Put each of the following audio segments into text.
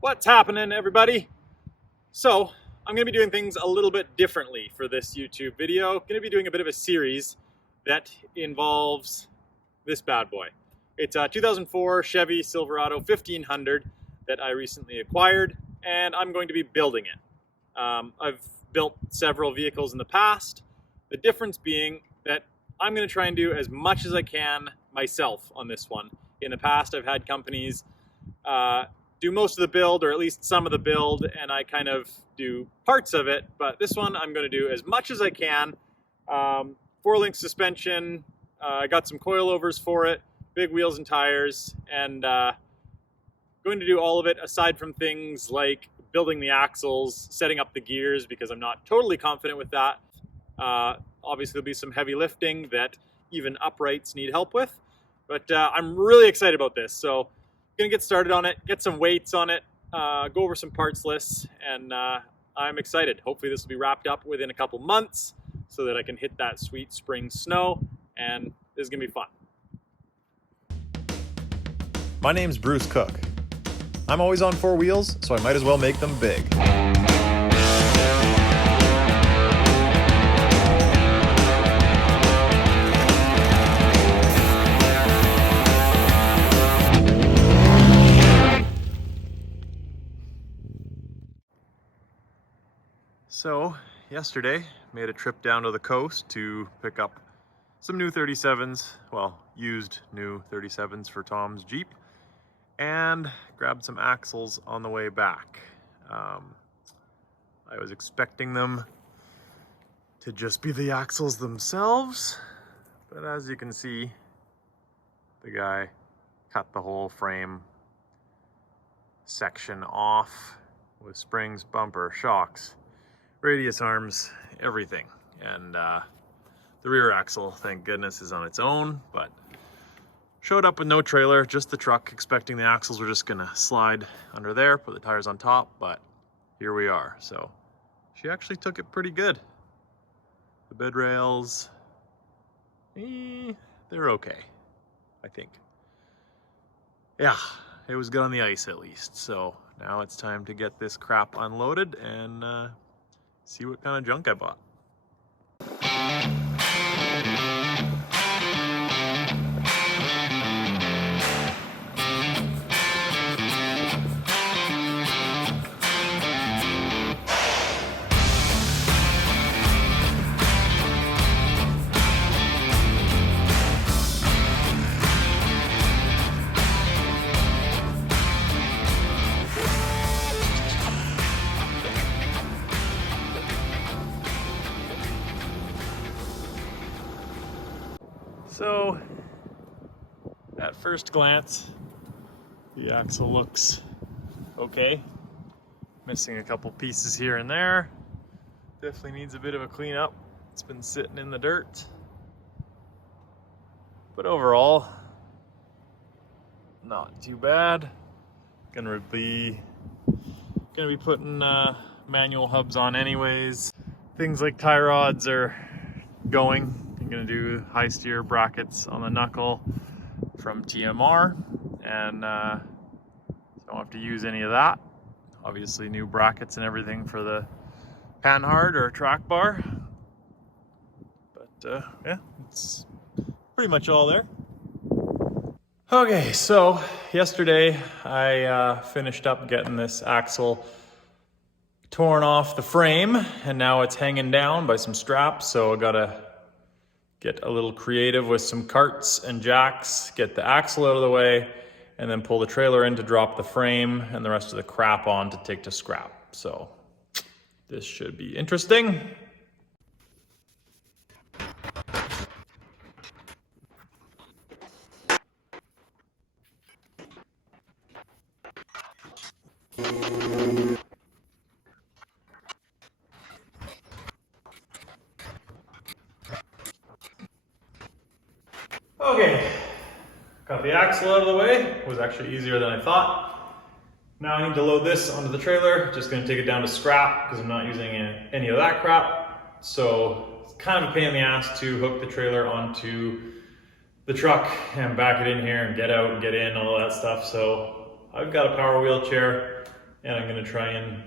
What's happening, everybody? So, I'm going to be doing things a little bit differently for this YouTube video. I'm going to be doing a bit of a series that involves this bad boy. It's a 2004 Chevy Silverado 1500 that I recently acquired, and I'm going to be building it. I've built several vehicles in the past, the difference being that I'm going to try and do as much as I can myself on this one. In the past, I've had companies do most of the build, or at least some of the build, and I kind of do parts of it, but this one I'm going to do as much as I can. 4-link suspension, I got some coilovers for it, big wheels and tires, and going to do all of it aside from things like building the axles, setting up the gears, because I'm not totally confident with that. Obviously there'll be some heavy lifting that even uprights need help with, but I'm really excited about this. So gonna get started on it, get some weights on it, go over some parts lists, and I'm excited. Hopefully this will be wrapped up within a couple months so that I can hit that sweet spring snow, and this is gonna be fun. My name's Bruce Cook. I'm always on 4 wheels, so I might as well make them big. So, yesterday, made a trip down to the coast to pick up some new 37s, well, used new 37s for Tom's Jeep, and grabbed some axles on the way back. I was expecting them to just be the axles themselves, but as you can see, the guy cut the whole frame section off with springs, bumper, shocks, radius arms, everything. And the rear axle, thank goodness, is on its own, but showed up with no trailer, just the truck, expecting the axles were just gonna slide under there, put the tires on top, but here we are. So she actually took it pretty good. The bed rails, they're okay, I think. Yeah, it was good on the ice at least. So now it's time to get this crap unloaded and see what kind of junk I bought. So, at first glance, the axle looks okay. Missing a couple pieces here and there. Definitely needs a bit of a cleanup. It's been sitting in the dirt. But overall, not too bad. Gonna be putting manual hubs on anyways. Things like tie rods are going. I'm gonna do high steer brackets on the knuckle from TMR, and don't have to use any of that. Obviously new brackets and everything for the panhard or track bar, but yeah, it's pretty much all there. Okay, so yesterday I finished up getting this axle torn off the frame, and now it's hanging down by some straps, so I gotta get a little creative with some carts and jacks, get the axle out of the way, and then pull the trailer in to drop the frame and the rest of the crap on to take to scrap. So this should be interesting. Okay, got the axle out of the way. It was actually easier than I thought. Now I need to load this onto the trailer. Just gonna take it down to scrap because I'm not using any of that crap. So it's kind of a pain in the ass to hook the trailer onto the truck and back it in here and get out and get in, all that stuff. So I've got a power wheelchair. and I'm gonna try and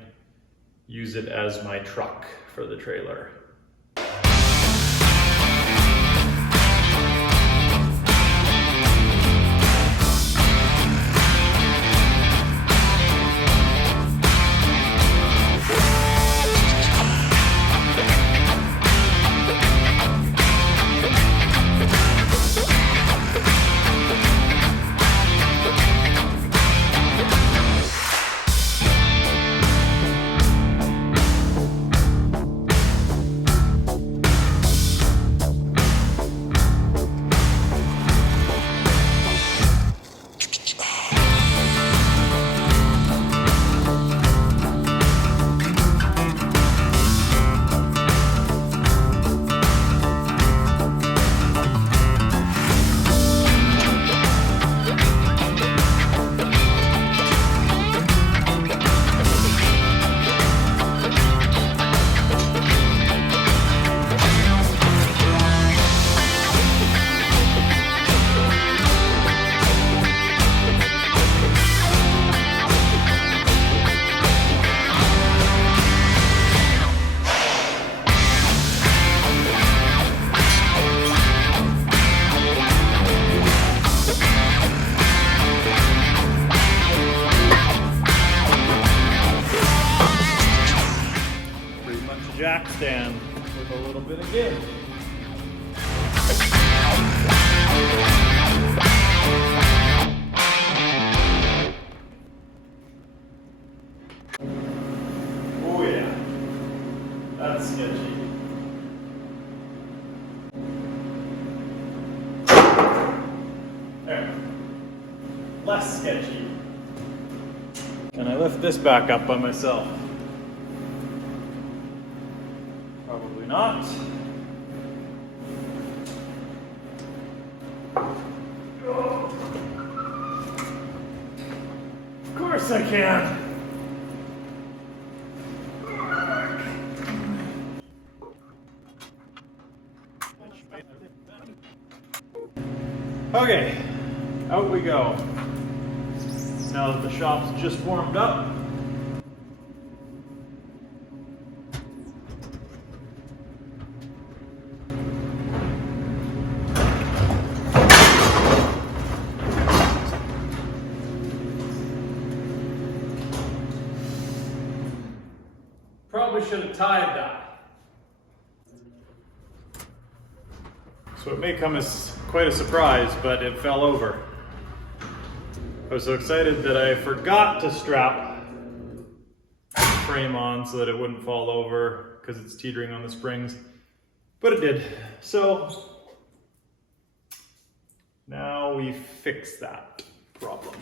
use it as my truck for the trailer. Jack stand with a little bit of give. Oh yeah, that's sketchy. There, less sketchy. Can I lift this back up by myself? Probably not. Oh. Of course I can. Okay, out we go. Now that the shop's just warmed up, probably should have tied that. So it may come as quite a surprise, but it fell over. I was so excited that I forgot to strap the frame on so that it wouldn't fall over because it's teetering on the springs, but it did. So now we fix that problem.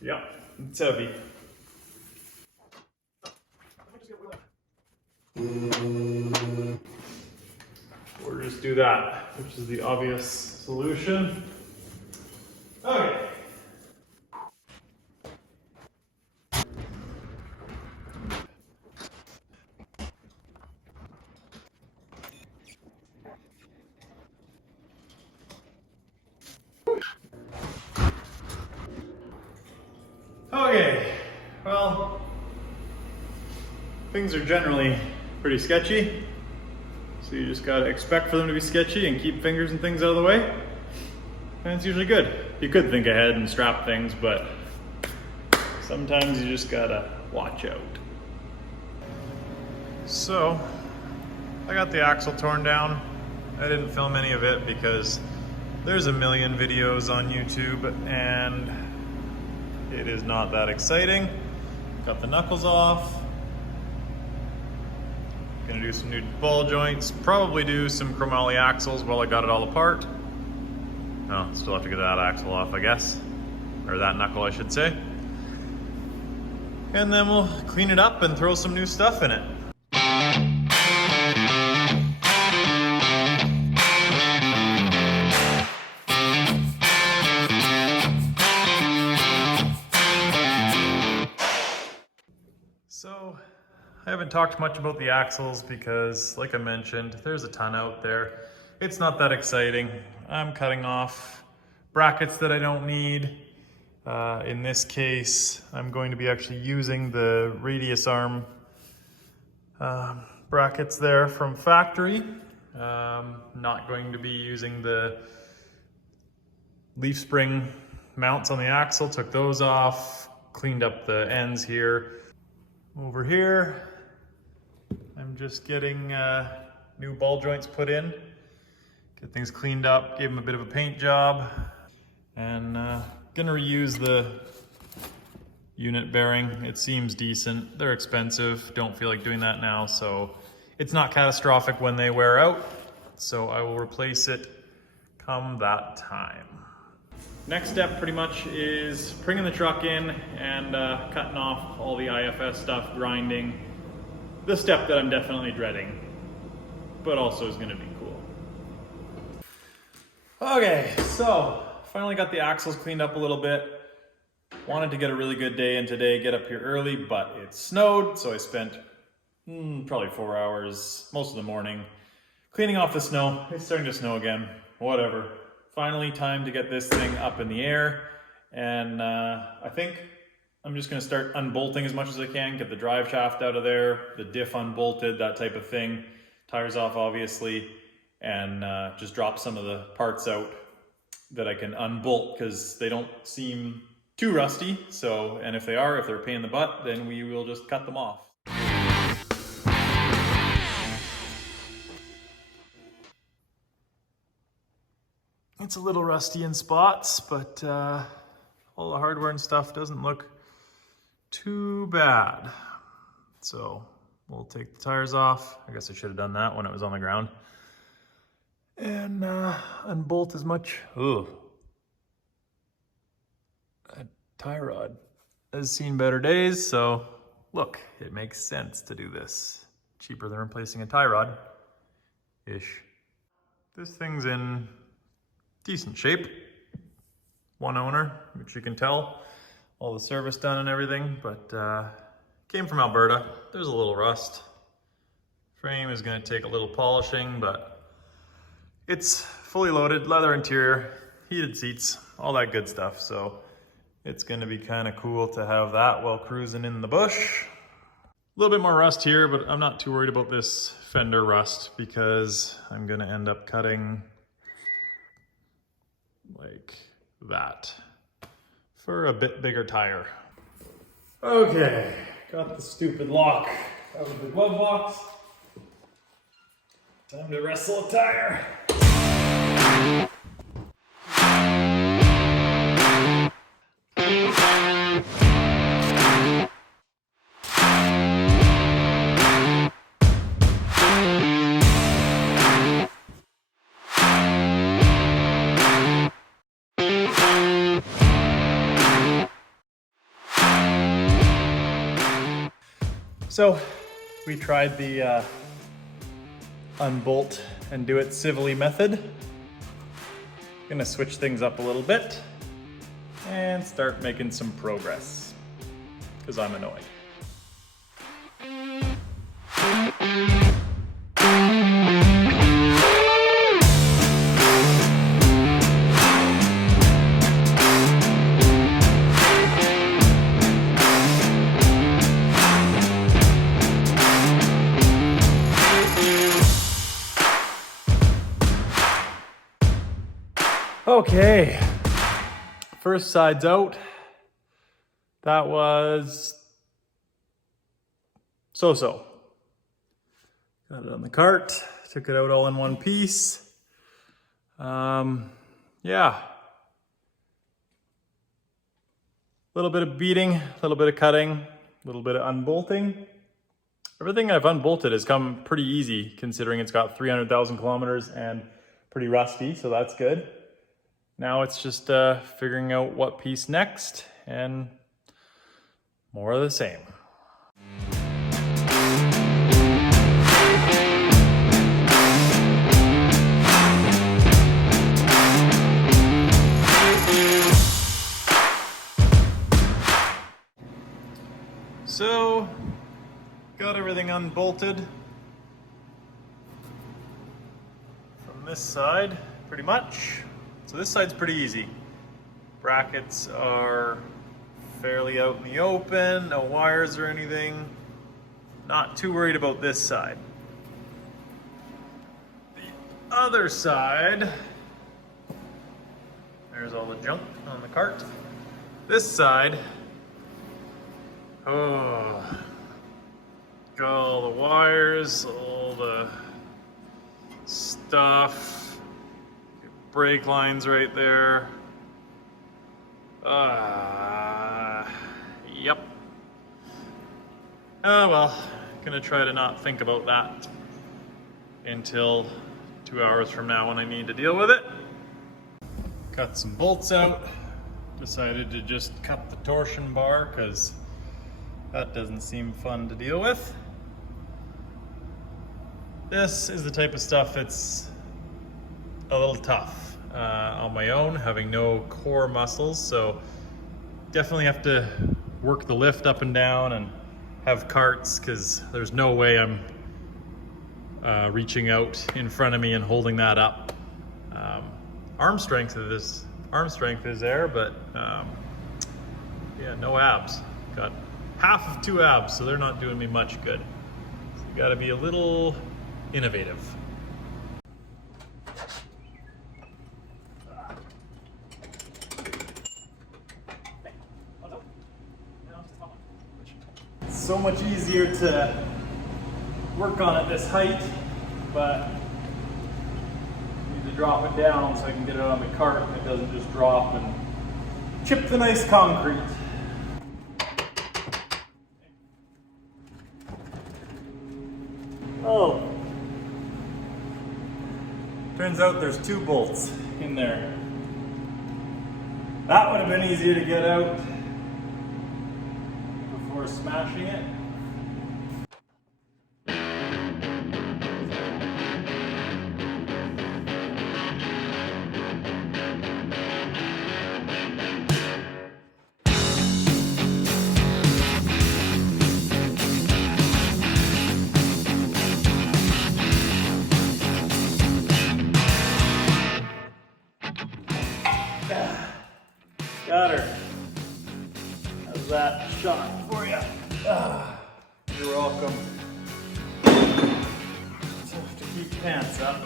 Yeah, it's heavy. Or just do that, which is the obvious solution. Okay. Okay, well, things are generally pretty sketchy, so you just gotta expect for them to be sketchy and keep fingers and things out of the way, and it's usually good. You could think ahead and strap things, but sometimes you just gotta watch out. So, I got the axle torn down. I didn't film any of it because there's a million videos on YouTube and it is not that exciting. Got the knuckles off. Gonna do some new ball joints, probably do some chromoly axles while I got it all apart. No, still have to get that axle off, I guess. Or that knuckle, I should say. And then we'll clean it up and throw some new stuff in it. So, I haven't talked much about the axles because, like I mentioned, there's a ton out there. It's not that exciting. I'm cutting off brackets that I don't need. In this case, I'm going to be actually using the radius arm brackets there from factory. Not going to be using the leaf spring mounts on the axle. Took those off, cleaned up the ends here. Over here, I'm just getting new ball joints put in. Get things cleaned up, gave them a bit of a paint job. And gonna reuse the unit bearing. It seems decent. They're expensive. Don't feel like doing that now, so it's not catastrophic when they wear out. So I will replace it come that time. Next step pretty much is bringing the truck in and cutting off all the IFS stuff, grinding. The step that I'm definitely dreading, but also is gonna be cool. Okay, so finally got the axles cleaned up a little bit. Wanted to get a really good day in today, get up here early, but it snowed, so I spent probably 4 hours, most of the morning, cleaning off the snow. It's starting to snow again, whatever. Finally, time to get this thing up in the air, and I think I'm just gonna start unbolting as much as I can, get the drive shaft out of there, the diff unbolted, that type of thing, tires off obviously, and just drop some of the parts out that I can unbolt because they don't seem too rusty. So, and if they're a pain in the butt, then we will just cut them off. It's a little rusty in spots, but all the hardware and stuff doesn't look too bad. So we'll take the tires off. I guess I should have done that when it was on the ground. And unbolt as much. Ugh. That tie rod has seen better days, so look, it makes sense to do this. Cheaper than replacing a tie rod-ish. This thing's in decent shape. One owner, which you can tell. All the service done and everything, but came from Alberta. There's a little rust. Frame is gonna take a little polishing, but it's fully loaded, leather interior, heated seats, all that good stuff. So it's gonna be kind of cool to have that while cruising in the bush. A little bit more rust here, but I'm not too worried about this fender rust because I'm gonna end up cutting like that for a bit bigger tire. Okay, got the stupid lock out of the glove box. Time to wrestle a tire. So we tried the unbolt and do it civilly method. Gonna switch things up a little bit and start making some progress because I'm annoyed. Okay, first side's out. That was so-so. Got it on the cart, took it out all in one piece. Yeah. A little bit of beating, a little bit of cutting, a little bit of unbolting. Everything I've unbolted has come pretty easy considering it's got 300,000 kilometers and pretty rusty, so that's good. Now it's just figuring out what piece next and more of the same. So, got everything unbolted from this side, pretty much. So this side's pretty easy. Brackets are fairly out in the open, no wires or anything. Not too worried about this side. The other side, there's all the junk on the cart. This side, oh, got all the wires, all the stuff, brake lines right there. Yep. Oh well, gonna try to not think about that until 2 hours from now when I need to deal with it. Cut some bolts out. Decided to just cut the torsion bar because that doesn't seem fun to deal with. This is the type of stuff that's a little tough on my own, having no core muscles, so definitely have to work the lift up and down and have carts because there's no way I'm reaching out in front of me and holding that up. Arm strength is there, but yeah, no abs. Got half of 2 abs, so they're not doing me much good. So you got to be a little innovative. It's so much easier to work on at this height, but drop it down so I can get it on the cart and it doesn't just drop and chip the nice concrete. Oh, turns out there's 2 bolts in there. That would have been easier to get out before smashing it. Got her. How's that shot for you? You're welcome. Just have to keep your pants up.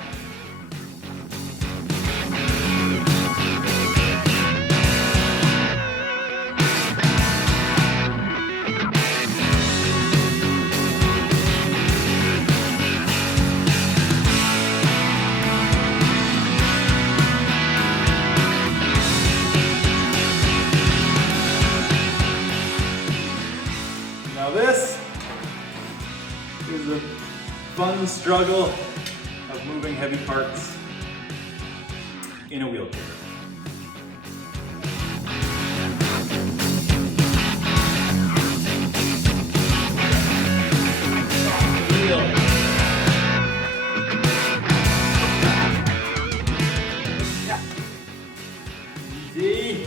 This is a fun struggle of moving heavy parts in a wheelchair. Easy.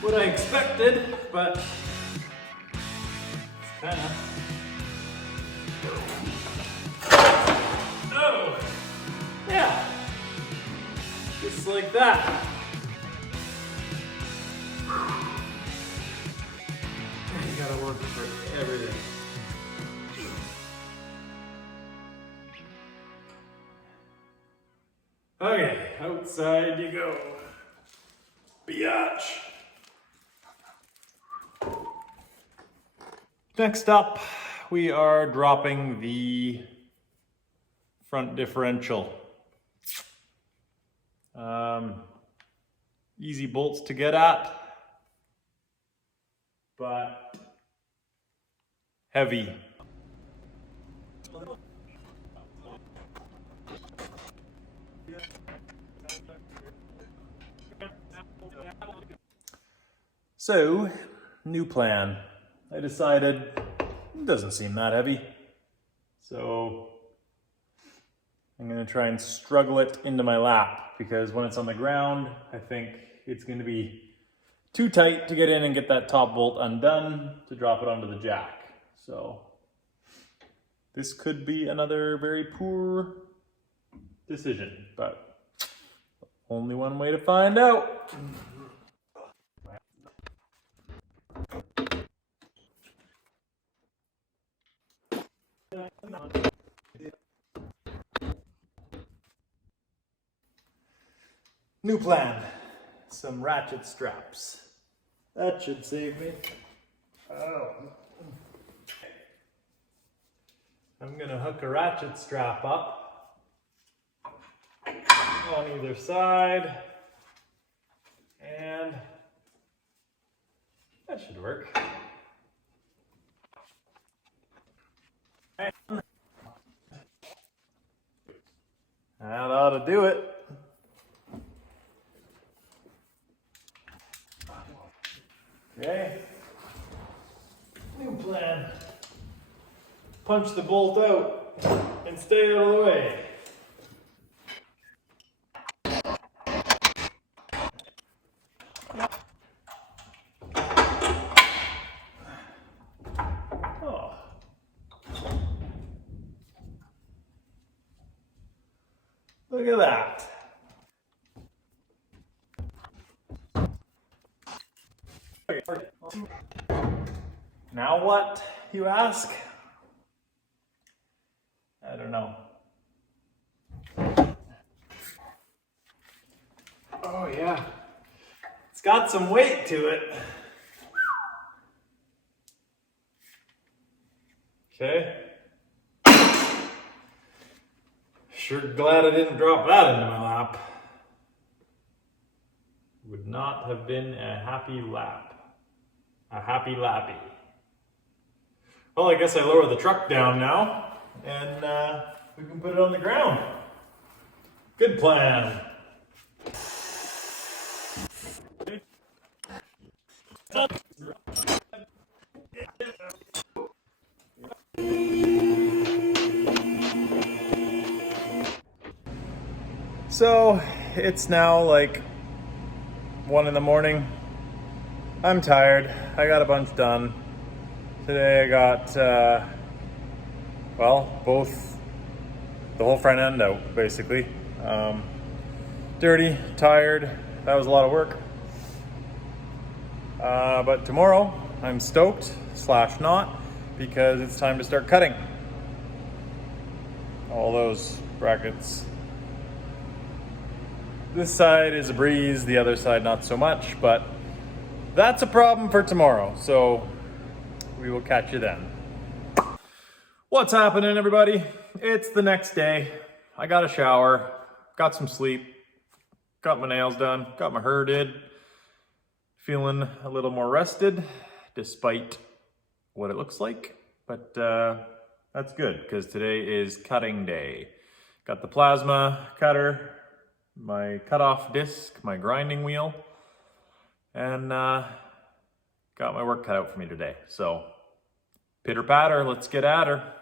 What I expected, but it's kind of. Oh, yeah, just like that. You gotta work for everything. Okay, outside you go. Biatch. Next up, we are dropping the front differential. Easy bolts to get at, but heavy. So, new plan. I decided it doesn't seem that heavy. So, I'm I'm gonna try and struggle it into my lap, because when it's on the ground, I think it's gonna be too tight to get in and get that top bolt undone to drop it onto the jack. So this could be another very poor decision, but only one way to find out. New plan, some ratchet straps. That should save me. Oh. I'm gonna hook a ratchet strap up on either side, and that should work. That ought to do it. Okay. New plan. Punch the bolt out and stay out of the way. Oh. Look at that. Now what, you ask? I don't know. Oh yeah, it's got some weight to it. Okay. Sure glad I didn't drop that into my lap. Would not have been a happy lap. A happy lappy. Well, I guess I lower the truck down now, and we can put it on the ground. Good plan. So, it's now like 1 in the morning. I'm tired. I got a bunch done. Today I got, well, both, the whole front end out, basically. Dirty, tired, that was a lot of work. But tomorrow, I'm stoked, / not, because it's time to start cutting. All those brackets. This side is a breeze, the other side not so much, but that's a problem for tomorrow, so we will catch you then. What's happening, everybody? It's the next day. I got a shower, got some sleep, got my nails done, got my hair did. Feeling a little more rested, despite what it looks like. But that's good, because today is cutting day. Got the plasma cutter, my cutoff disc, my grinding wheel, and got my work cut out for me today. So, pitter patter, let's get at her.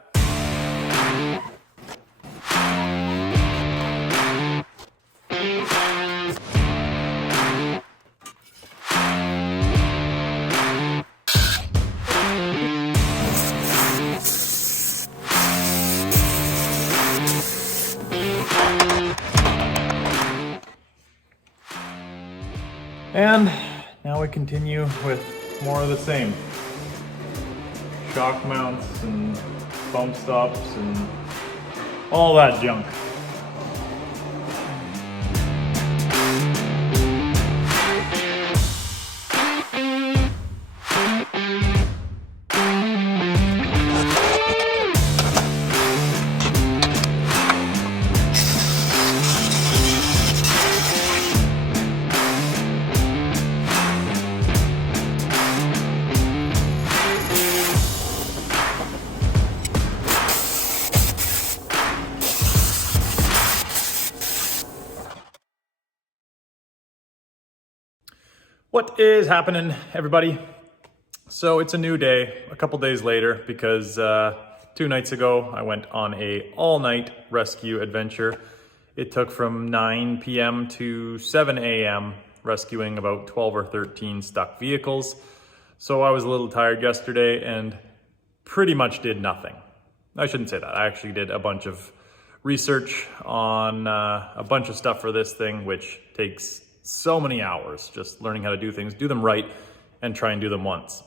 And now we continue with more of the same. Shock mounts and bump stops and all that junk. What is happening, everybody? So it's a new day, a couple days later, because 2 nights ago, I went on a all-night rescue adventure. It took from 9 p.m. to 7 a.m. rescuing about 12 or 13 stuck vehicles. So I was a little tired yesterday and pretty much did nothing. I shouldn't say that. I actually did a bunch of research on a bunch of stuff for this thing, which takes so many hours, just learning how to do things, do them right, and try and do them once.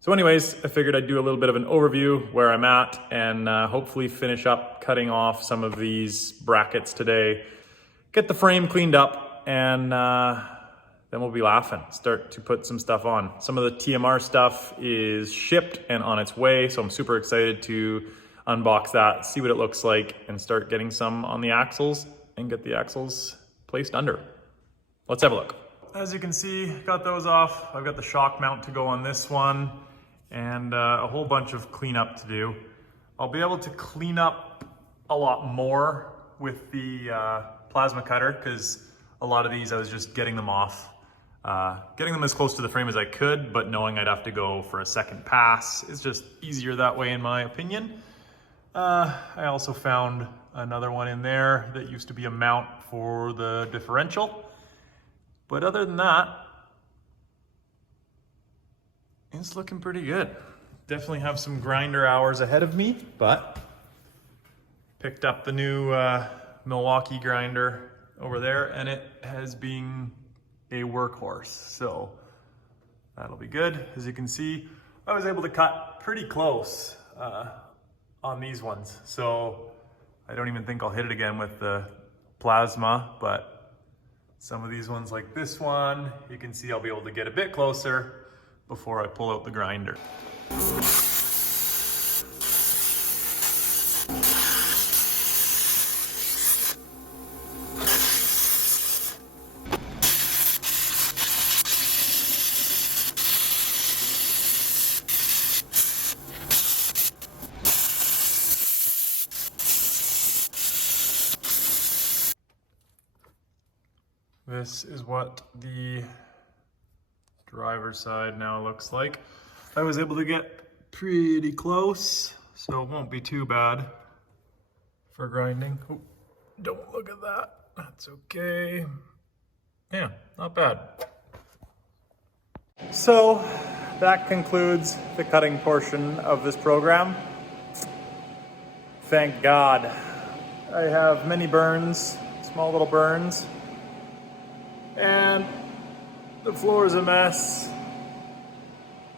So anyways, I figured I'd do a little bit of an overview where I'm at and hopefully finish up cutting off some of these brackets today, get the frame cleaned up, and then we'll be laughing, start to put some stuff on. Some of the TMR stuff is shipped and on its way, so I'm super excited to unbox that, see what it looks like, and start getting some on the axles and get the axles placed under. Let's have a look. As you can see, got those off. I've got the shock mount to go on this one and a whole bunch of cleanup to do. I'll be able to clean up a lot more with the plasma cutter because a lot of these I was just getting them off. Getting them as close to the frame as I could, but knowing I'd have to go for a second pass is just easier that way in my opinion. I also found another one in there that used to be a mount for the differential. But other than that, it's looking pretty good. Definitely have some grinder hours ahead of me, but picked up the new Milwaukee Grinder over there and it has been a workhorse. So that'll be good. As you can see, I was able to cut pretty close on these ones. So I don't even think I'll hit it again with the plasma, but some of these ones like this one, you can see I'll be able to get a bit closer before I pull out the grinder. This is what the driver's side now looks like. I was able to get pretty close, so it won't be too bad for grinding. Oh, don't look at that. That's okay. Yeah, not bad. So that concludes the cutting portion of this program. Thank God. I have many burns, small little burns. And the floor is a mess,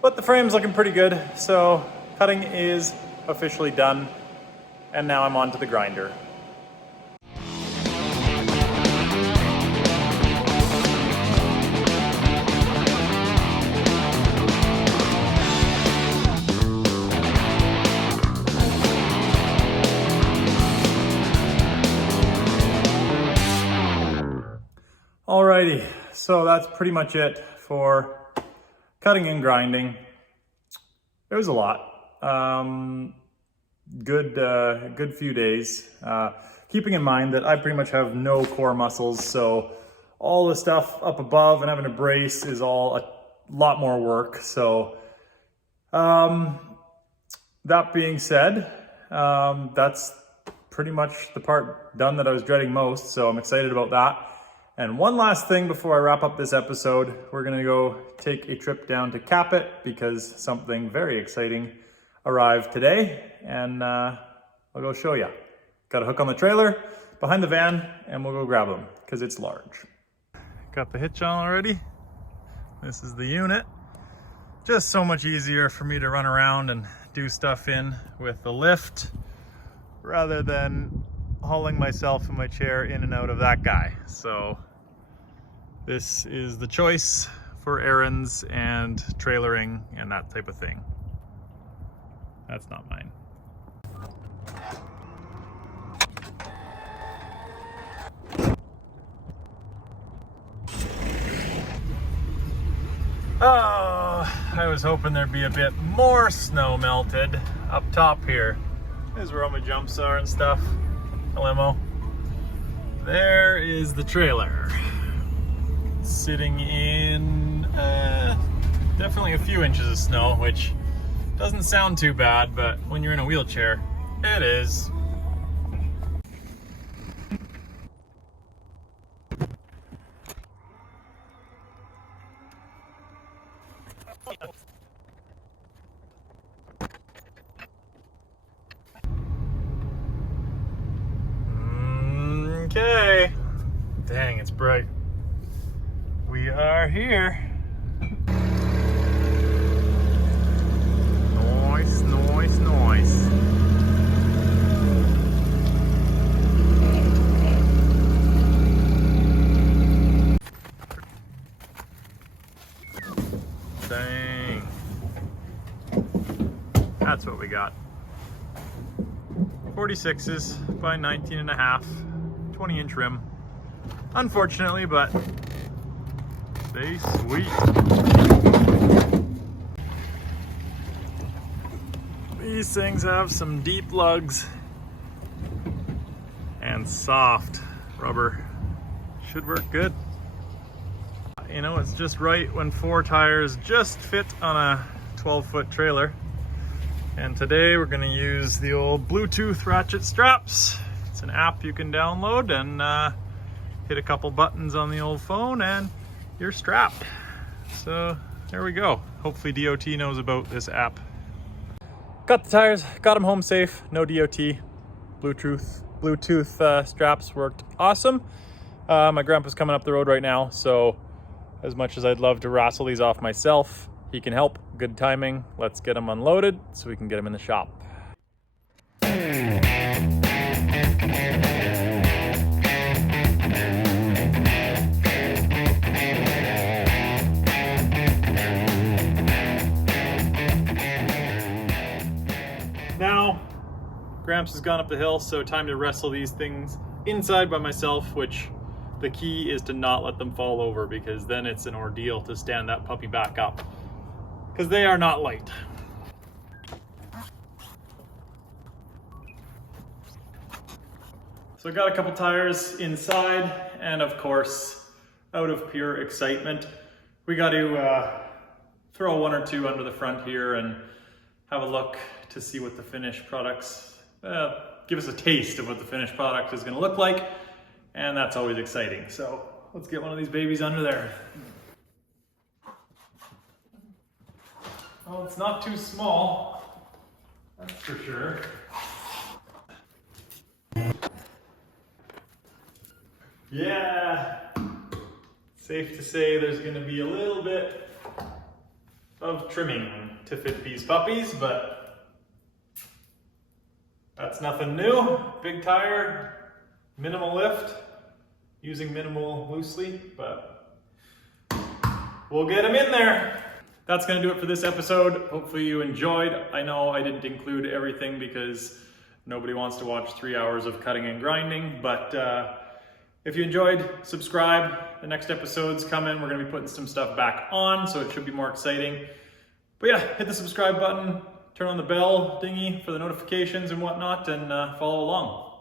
but the frame's looking pretty good. So cutting is officially done. And now I'm on to the grinder. Alrighty, so that's pretty much it for cutting and grinding. It was a lot. Good few days. Keeping in mind that I pretty much have no core muscles, so all the stuff up above and having a brace is all a lot more work. So that being said, that's pretty much the part done that I was dreading most, so I'm excited about that. And one last thing before I wrap up this episode, we're gonna go take a trip down to Capit because something very exciting arrived today, and I'll go show you. Got a hook on the trailer behind the van, and we'll go grab them because it's large. Got the hitch on already. This is the unit. Just so much easier for me to run around and do stuff in with the lift rather than hauling myself in my chair in and out of that guy. So this is the choice for errands and trailering and that type of thing. That's not mine. Oh, I was hoping there'd be a bit more snow melted up top here. This is where all my jumps are and stuff. The limo. There is the trailer. Sitting in definitely a few inches of snow, which Doesn't sound too bad, but when you're in a wheelchair, it is. Okay. Dang, it's bright. We are here. Nice, nice, nice. Dang. That's what we got. 46s by 19 and a half, 20-inch rim. Unfortunately, but they sweet. These things have some deep lugs and soft rubber. Should work good. You know, it's just right when 4 tires just fit on a 12-foot trailer. And today we're gonna use the old Bluetooth ratchet straps. It's an app you can download and hit a couple buttons on the old phone and you're strapped. So there we go. Hopefully DOT knows about this app. Got the tires, got them home safe, no DOT. Bluetooth straps worked awesome. My grandpa's coming up the road right now, so as much as I'd love to wrestle these off myself, he can help. Good timing. Let's get them unloaded so we can get them in the shop. Now, Gramps has gone up the hill, so time to wrestle these things inside by myself, which the key is to not let them fall over, because then it's an ordeal to stand that puppy back up, because they are not light. So I got a couple tires inside, and of course, out of pure excitement, we got to throw 1 or 2 under the front here and have a look to see what the finished products, give us a taste of what the finished product is going to look like, and that's always exciting. So let's get one of these babies under there. Well, it's not too small, that's for sure. Yeah, safe to say there's going to be a little bit of trimming to fit these puppies, but that's nothing new. Big tire, minimal lift, using minimal loosely, but we'll get them in there. That's going to do it for this episode. Hopefully you enjoyed. I know I didn't include everything because nobody wants to watch 3 hours of cutting and grinding, but if you enjoyed, subscribe. The next episode's coming. We're going to be putting some stuff back on, so it should be more exciting. But yeah, hit the subscribe button, turn on the bell dingy for the notifications and whatnot, and follow along.